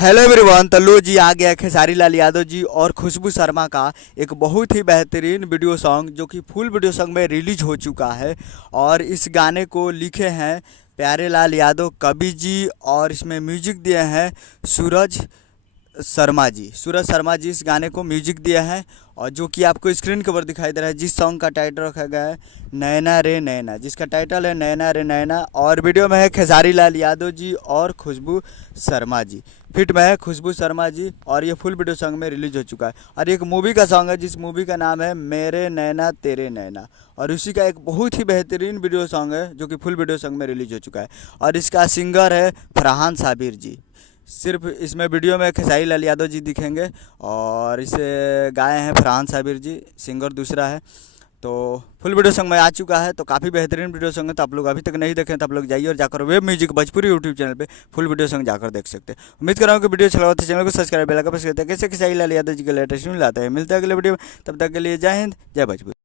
Hello everyone. तो लो जी आ गया खेसारी लाल यादव जी और खुशबू शर्मा का एक बहुत ही बेहतरीन वीडियो सॉन्ग जो कि फुल वीडियो सॉन्ग में रिलीज हो चुका है। और इस गाने को लिखे हैं प्यारे लाल यादव कवि जी और इसमें म्यूजिक दिए हैं सूरज शर्मा जी इस गाने को म्यूजिक दिया है। और जो कि आपको स्क्रीन के ऊपर दिखाई दे रहा है, जिस सॉन्ग का टाइटल रखा गया है नैना रे नैना, जिसका टाइटल है नैना रे नैना। और वीडियो में है खेसारी लाल यादव जी और खुशबू शर्मा जी, फिट में है खुशबू शर्मा जी। और ये फुल वीडियो सॉन्ग में रिलीज हो चुका है। और एक मूवी का सॉन्ग है जिस मूवी का नाम है मेरे नैना तेरे नैना, और उसी का एक बहुत ही बेहतरीन वीडियो सॉन्ग है जो कि फुल वीडियो सॉन्ग में रिलीज हो चुका है। और इसका सिंगर है फरहान साबिर जी। सिर्फ इसमें वीडियो में खेसारी लाल यादव जी दिखेंगे और इसे गाए हैं फरहान साबिर जी, सिंगर दूसरा है। तो फुल वीडियो सॉन्ग में आ चुका है, तो काफ़ी बेहतरीन वीडियो सॉन्ग है। तो आप लोग अभी तक नहीं देखें तो आप लोग जाइए और जाकर web music Bhojpuri YouTube channel पे फुल वीडियो सॉन्ग जाकर देख सकते हैं। उम्मीद कर रहा हूँ कि वीडियो अच्छा लगा तो चैनल को सब्सक्राइब बेल आइकन प्रेस करते हैं। कैसे खेसारी लाल यादव जी के लेटेस्ट न्यूज़ लाते हैं। मिलते हैं अगले वीडियो में, तब तक के लिए जय हिंद जय भोजपुरी।